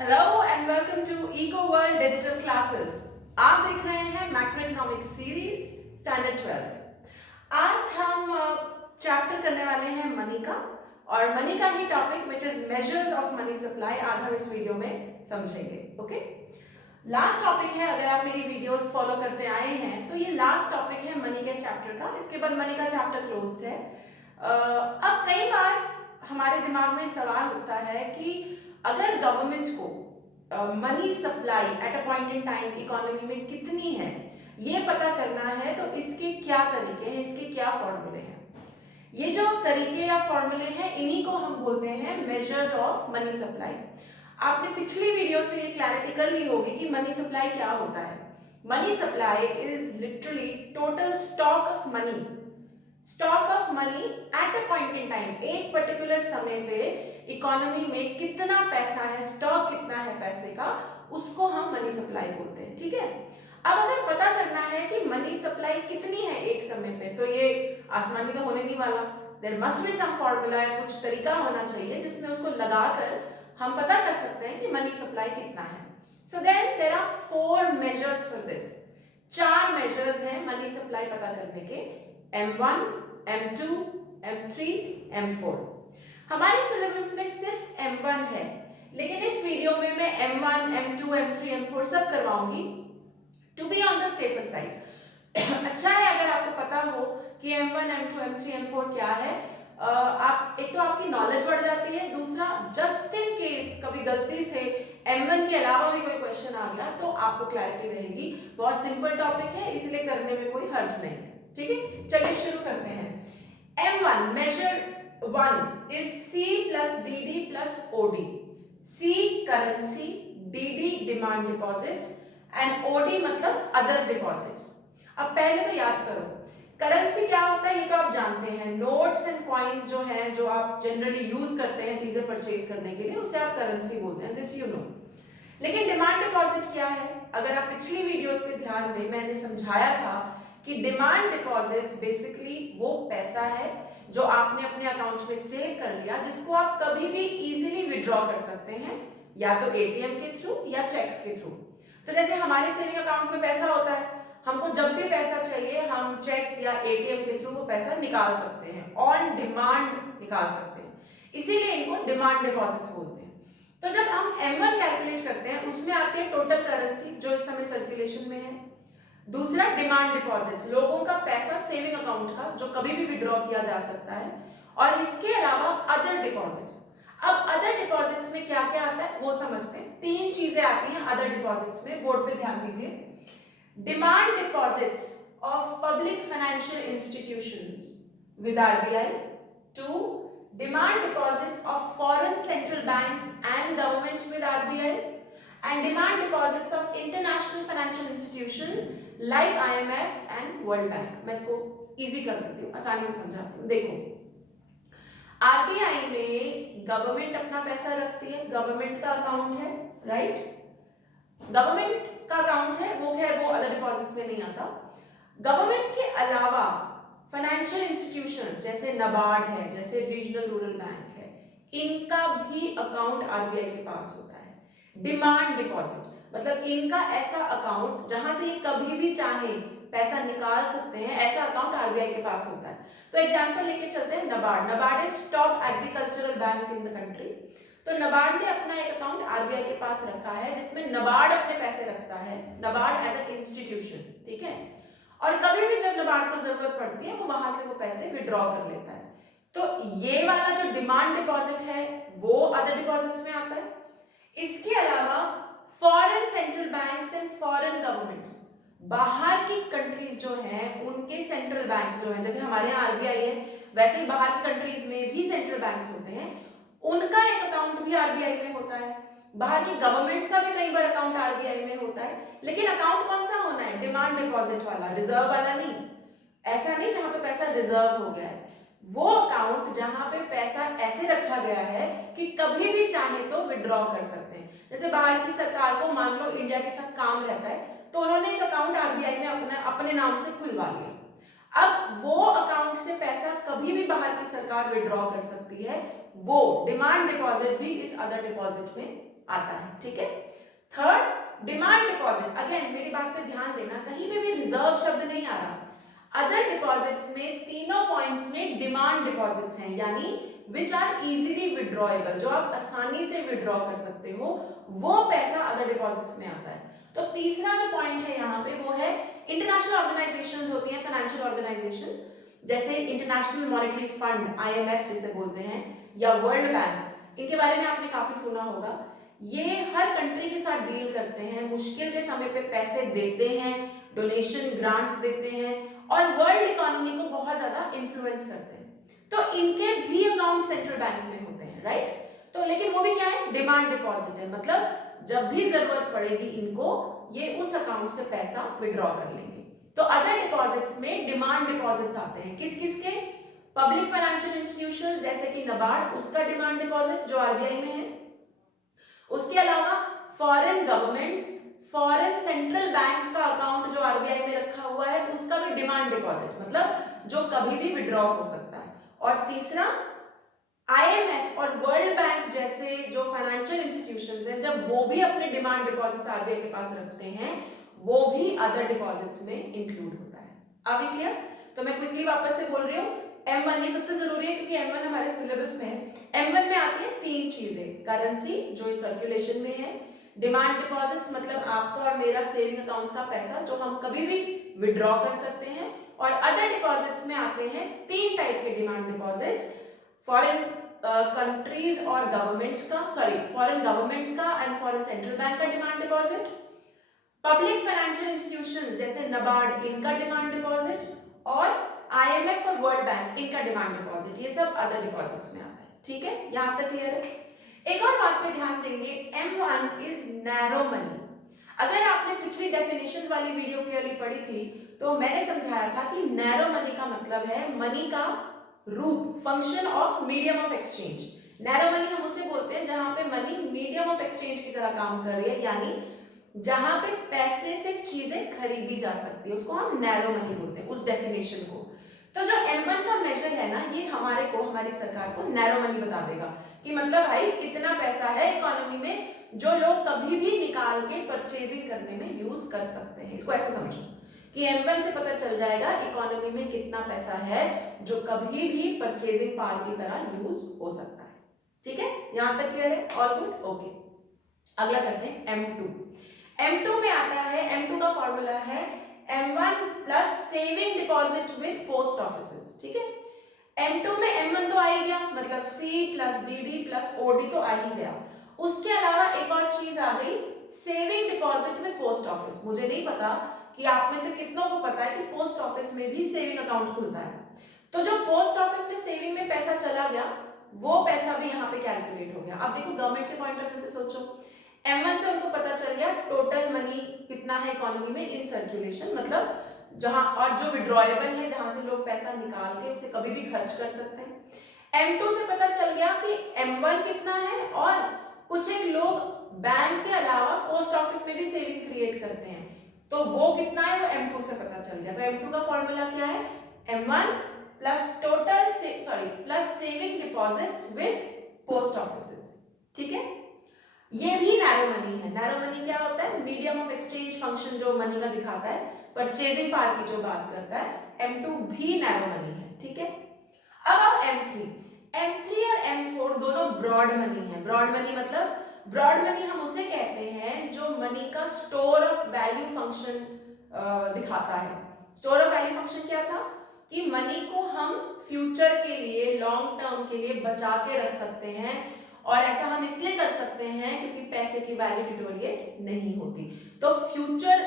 Hello and welcome to Eco World digital classes. आप देख रहे हैं मैक्रो इकोनॉमिक्स सीरीज स्टैंडर्ड 12। आज हम चैप्टर करने वाले हैं मनी का, और मनी का ही topic which is measures of money supply आज हम इस वीडियो में समझेंगे। ओके, लास्ट टॉपिक है, अगर आप मेरी वीडियोस फॉलो करते आए हैं तो ये लास्ट टॉपिक है मनी के चैप्टर का। इसके बाद मनी का चैप्टर क्लोज्ड है। अब कई बार हमारे दिमाग में सवाल उठता है कि अगर गवर्नमेंट को money supply at a point in time economy में कितनी है ये पता करना है, तो इसके क्या तरीके हैं, इसके क्या फॉर्मूले हैं। ये जो तरीके या फॉर्मूले हैं इन्हीं को हम बोलते हैं मेजर्स ऑफ मनी सप्लाई। आपने पिछली वीडियो से ये क्लैरिटी कर ली होगी कि मनी सप्लाई क्या होता है। Money supply is literally total stock of money, stock of money at a point in time. एक पर्टिकुलर समय पे इकोनॉमी में कितना पैसा है, स्टॉक कितना है पैसे का, उसको हम मनी सप्लाई बोलते हैं। ठीक है, अब अगर पता करना है कि मनी सप्लाई कितनी है एक समय पे, तो ये आसमानी तो होने नहीं वाला। There must be some formula, कुछ तरीका होना चाहिए जिसमें उसको लगाकर हम पता कर सकते हैं कि मनी सप्लाई कितना है। So then there are 4 measures for this. 4 measures हैं मनी सप्लाई पता करने के, M1, M2, M3, M4। हमारे सिलेबस में सिर्फ M1 है, लेकिन इस वीडियो में मैं M1, M2, M3, M4 सब करवाऊंगी to be on the safer side. अच्छा है अगर आपको पता हो कि M1, M2, M3, M4 क्या है। आप एक तो आपकी नॉलेज बढ़ जाती है, दूसरा जस्ट इन केस कभी गलती से M1 के अलावा भी कोई क्वेश्चन आ गया तो आपको क्लैरिटी रहेगी। बहुत सिंपल टॉपिक है, इसलिए करने में कोई हर्ज नहीं है। ठीक है, चलिए शुरू करते हैं। M1 measure 1 is C plus DD plus OD. C currency, DD demand deposits and OD मतलब other deposits। अब पहले तो याद करो करेंसी क्या होता है, ये तो आप जानते हैं। नोट्स एंड कॉइन्स जो हैं, जो आप जनरली यूज करते हैं चीजें परचेज करने के लिए, उसे आप करेंसी बोलते हैं, दिस यू नो। लेकिन डिमांड डिपॉजिट क्या है? अगर आप पिछली वीडियोस पे ध्यान दें, मैंने समझाया था कि डिमांड डिपॉजिट्स बेसिकली वो पैसा है जो आपने अपने अकाउंट में सेव कर लिया, जिसको आप कभी भी इजीली विड्रॉ कर सकते हैं, या तो एटीएम के थ्रू या चेक्स के थ्रू। तो जैसे हमारे सेविंग अकाउंट में पैसा होता है, हमको जब भी पैसा चाहिए हम चेक या एटीएम के थ्रू वो पैसा निकाल सकते हैं, ऑन डिमांड निकाल सकते हैं, इसीलिए इनको डिमांड डिपॉजिट्स बोलते हैं। तो जब हम M1 कैलकुलेट करते हैं उसमें आती है टोटल करेंसी जो इस समय सर्कुलेशन में है, दूसरा डिमांड डिपॉजिट्स, लोगों का पैसा सेविंग अकाउंट का जो कभी भी विड्रॉ किया जा सकता है, और इसके अलावा अदर डिपॉजिट्स। अब अदर डिपॉजिट्स में क्या क्या आता है वो समझते हैं। 3 चीजें आती हैं अदर डिपॉजिट्स में, बोर्ड पे ध्यान दीजिए। Demand deposits of public financial institutions with RBI. 2 demand deposits of foreign central banks and government with RBI, and demand deposits of international financial institutions like IMF and World Bank। मैं इसको easy कर देती हूँ, आसानी से समझाती हूँ। देखो, आरबीआई में गवर्नमेंट अपना पैसा रखती है, गवर्नमेंट का अकाउंट है, राइट। गवर्नमेंट का अकाउंट है, वो खैर वो अदर डिपॉजिट्स में नहीं आता। गवर्नमेंट के अलावा फाइनेंशियल इंस्टीट्यूशंस जैसे नबार्ड है, जैसे रीजनल रूरल बैंक है, इनका भी अकाउंट आरबीआई के पास होता है। डिमांड डिपॉजिट मतलब इनका ऐसा अकाउंट जहां से ये कभी भी चाहे पैसा निकाल सकते हैं, ऐसा अकाउंट आरबीआई के पास होता है। तो एग्जांपल लेके चलते हैं NABARD. NABARD is top agricultural bank in the country. तो नबार्ड ने अपना एक अकाउंट आरबीआई के पास रखा है जिसमें नबार्ड अपने पैसे रखता है, नबार्ड एज ए इंस्टीट्यूशन। ठीक है, और कभी भी जब नबार्ड को जरूरत पड़ती है वो वहां से वो पैसे विड्रॉ कर लेता है। तो ये वाला जो डिमांड डिपॉजिट है वो अदर डिपॉजिट्स में आता है। इसके अलावा foreign central banks and foreign governments, बाहर की कंट्रीज जो हैं उनके सेंट्रल बैंक जो हैं, जैसे हमारे यहाँ आरबीआई है, वैसे ही बाहर की कंट्रीज में भी सेंट्रल बैंक्स होते हैं, उनका एक अकाउंट भी आरबीआई में होता है। बाहर की गवर्नमेंट्स का भी कई बार अकाउंट आरबीआई में होता है, लेकिन अकाउंट कौन सा होना है? डिमांड डिपॉजिट वाला, रिजर्व वाला नहीं। ऐसा नहीं जहां पे पैसा रिजर्व हो गया है, वो अकाउंट जहां पे पैसा ऐसे रखा गया है कि कभी भी चाहे तो विड्रॉ कर सकते हैं। जैसे बाहर की सरकार को मान लो इंडिया के साथ काम रहता है, तो उन्होंने एक अकाउंट आरबीआई में अपने नाम से खुलवा लिया। अब वो अकाउंट से पैसा कभी भी बाहर की सरकार विड्रॉ कर सकती है, वो डिमांड डिपॉजिट भी इस अदर डिपॉजिट में आता है, ठीक है। थर्ड, डिमांड डिपॉजिट, अगेन मेरी बात पे ध्यान देना, कहीं पे भी रिजर्व शब्द नहीं आ रहा। अदर डिपॉजिट्स में तीनों पॉइंट्स में डिमांड डिपॉजिट्स हैं, यानी विच आर इजीली विड्रॉएबल, जो आप आसानी से विड्रॉ कर सकते हो, वो पैसा अदर डिपॉजिट्स में आता है। तो तीसरा जो पॉइंट है यहाँ पे वो है इंटरनेशनल ऑर्गेनाइजेशंस होती हैं, फाइनेंशियल ऑर्गेनाइजेशंस, जैसे इंटरनेशनल मॉनेटरी फंड IMF जिसे बोलते हैं, या वर्ल्ड बैंक, इनके बारे में आपने काफी सुना होगा। ये हर कंट्री के साथ डील करते हैं, मुश्किल के समय पे पैसे देते हैं, डोनेशन ग्रांट्स देते हैं और वर्ल्ड इकोनॉमी को बहुत ज्यादा इन्फ्लुएंस करते हैं। तो इनके भी अकाउंट सेंट्रल बैंक में होते हैं, राइट। तो लेकिन वो भी क्या है, डिमांड डिपॉजिट है, मतलब जब भी जरूरत पड़ेगी इनको, ये उस अकाउंट से पैसा विड्रॉ कर लेंगे। तो अदर डिपॉजिट्स में डिमांड डिपॉजिट्स आते हैं, किस किस के, पब्लिक फाइनेंशियल इंस्टीट्यूशंस जैसे कि नबार्ड, उसका डिमांड डिपॉजिट जो RBI में है। उसके अलावा foreign governments, foreign central banks का अकाउंट जो RBI में रखा हुआ है, उसका भी डिमांड डिपॉजिट, मतलब जो कभी भी विड्रॉ हो सकता है। और तीसरा, IMF और वर्ल्ड बैंक जैसे जो फाइनेंशियल इंस्टीट्यूशंस हैं, जब वो भी अपने डिमांड डिपॉजिट्स RBI के पास रखते हैं, वो भी अदर डिपॉजिट्स में इंक्लूड होता है। अभी क्लियर? तो मैं क्विकली वापस से बोल रही हूँ, M1 ये सबसे जरूरी है क्योंकि M1 हमारे सिलेबस में है। M1 में आती है तीन चीजें, करेंसी जो सर्कुलेशन में है, डिमांड डिपॉजिट्स मतलब आपका और मेरा सेविंग अकाउंट्स का पैसा जो हम कभी भी विड्रॉ कर सकते हैं, और अदर डिपॉजिट्स में आते हैं तीन टाइप के डिमांड डिपॉजिट्स, फॉरेन कंट्रीज और गवर्नमेंट का, सॉरी फॉरेन गवर्नमेंट्स का एंड फॉरेन सेंट्रल बैंक का demand deposit, public financial institutions जैसे नबार्ड इनका डिमांड डिपॉजिट, और IMF और वर्ल्ड बैंक इनका डिमांड डिपॉजिट, ये सब अदर डिपॉजिट्स में आता है, ठीक है। यहां तक क्लियर है? एक और बात पे ध्यान देंगे, M1 इज नैरो मनी। अगर आपने पिछली डेफिनेशंस वाली वीडियो क्लियरली पढ़ी थी तो मैंने समझाया था कि नैरो मनी का मतलब है मनी का रूप, function of medium of exchange. Narrow money हम उसे बोलते हैं जहां पे मनी मीडियम ऑफ एक्सचेंज की तरह काम कर रही है, यानी जहां पे पैसे से चीजें खरीदी जा सकती है, उसको हम नैरो मनी बोलते हैं, उस डेफिनेशन को। तो जो M1 का मेजर है ना, ये हमारे को, हमारी सरकार को नैरो मनी बता देगा कि मतलब भाई इतना पैसा है इकोनॉमी में जो लोग कभी भी निकाल के परचेजिंग करने में यूज कर सकते हैं। इसको ऐसे समझो कि M1 से पता चल जाएगा इकोनॉमी में कितना पैसा है जो कभी भी परचेजिंग पावर की तरह यूज हो सकता है, ठीक है। यहां तक क्लियर है? All good, okay. अगला करते हैं M2 में आता है, M2 का फॉर्मूला है M1 plus saving deposit with post offices, ठीक है। M2 में M1 तो आ ही गया, मतलब C plus DD plus OD तो आ ही गया। उसके अलावा एक और चीज आ गई, saving deposit with post office. मुझे नहीं पता कि आप में से कितनों को पता है कि पोस्ट ऑफिस में भी सेविंग अकाउंट खुलता है। तो जो पोस्ट ऑफिस में सेविंग में पैसा चला गया, वो पैसा भी यहाँ पे कैलकुलेट हो गया। अब देखो गवर्नमेंट के पॉइंट ऑफ व्यू से सोचो, M1 से उनको पता चल गया टोटल मनी कितना है इकोनॉमी में इन सर्कुलेशन, मतलब जहां, और जो विड्रॉएबल है, जहां से लोग पैसा निकाल के उसे कभी भी खर्च कर सकते हैं। M2 से पता चल गया कि M1 कितना है, और कुछ एक लोग बैंक के अलावा पोस्ट ऑफिस में भी सेविंग क्रिएट करते हैं, तो वो कितना है वो M2 से पता चल गया। तो M2 का फॉर्मूला क्या है, M1 plus total plus saving deposits with post offices, ठीक है। ये भी नैरो मनी है। नैरो मनी क्या होता है, मीडियम ऑफ एक्सचेंज फंक्शन जो मनी का दिखाता है, परचेजिंग पावर की जो बात करता है, M2 भी नैरो मनी है, ठीक है। अब आओ M3 और M4 दोनों ब्रॉड मनी है। ब्रॉड मनी मतलब, ब्रॉड मनी हम उसे कहते हैं जो मनी का स्टोर ऑफ वैल्यू फंक्शन दिखाता है। स्टोर ऑफ वैल्यू फंक्शन क्या था कि मनी को हम फ्यूचर के लिए, लॉन्ग टर्म के लिए बचा के रख सकते हैं, और ऐसा हम इसलिए कर सकते हैं क्योंकि पैसे की वैल्यू डिटोरिएट नहीं होती। तो फ्यूचर